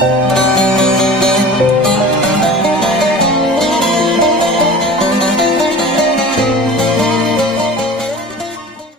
Música